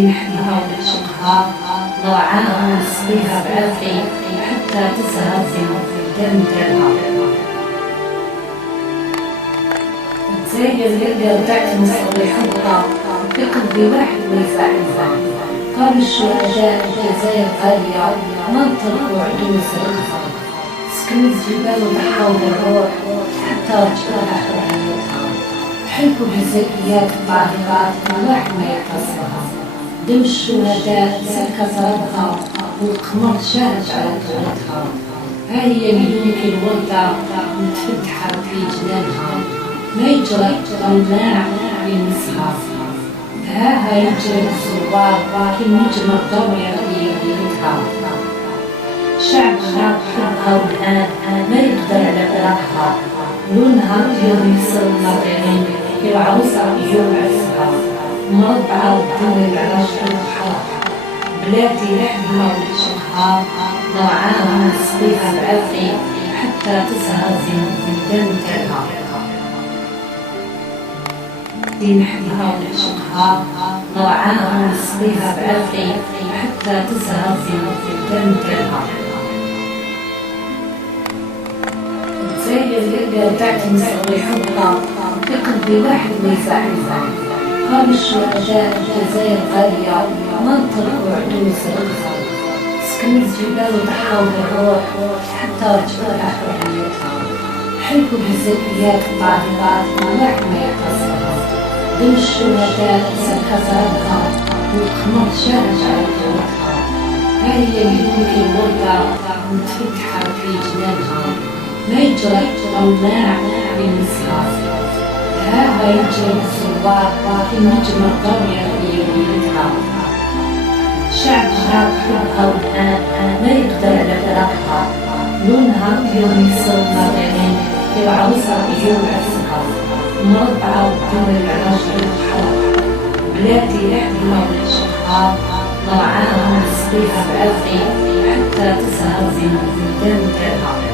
نحبها ونعشقها، نرعاها ونسقيها بعافي حتى تزهر في الدم ديالها. هي اللي تعتمس ويحبها في قلبي واحد ويزعلها. قال الشهداء الجزائر غالية منطق وعدو سرقها، سكنت جبال وضحوا بالروح حتى رجعها حريتها. حلفوا بالزكيات الطاهرات الواحد ما يقتصرها، دم الشهداء سلكت ربها والقمر شاهد على طولتها. هاهي اللي يمكن الوردة متفتحة في جنانها، ما يجرى الماع يلمسها. ها يجري الزوار كي نجم الضوء يغلي بيتها. شعبها حبها والآن ما يقدر على فراقها، لونها يوم يصير الناظرين العروسة يوم عرسها، مربعة والدنيا العراش البحر. بلادي نحبها ونعشقها، نرعاها ونسقيها بعافي حتى تزهر في الدم ديالها. نحبها ونعشقها، نرعاها ونسقيها بعافي حتى تزهر في الدم ديالها. هي اللي تعتمس ويحبها في قلبي واحد ويزعلها. قال الشهداء الجزائر غالية منطق وعدو سرقها، سكنت جبال وضحوا بالروح حتى رجعها حريتها. حلفوا بالزكيات الطاهرات الواحد ما يقتصرها، دم الشهداء سلكت ربها والقمر شاهد على طولتها. هاهي اللي يمكن الوردة متفتحة في جنانها، ما يجرى الماع يلمسها. ها يجري الزوار كي نجم الضوء يغلي بيتها. شعبها حبها والآن ما يقدر على فراقها، لونها يوم يصير الناظرين العروسة يوم عرسها، مربعة والدنيا العراش البحر. بلادي نحبها ونعشقها، نرعاها ونسقيها بعافي حتى تزهر في الدم ديالها.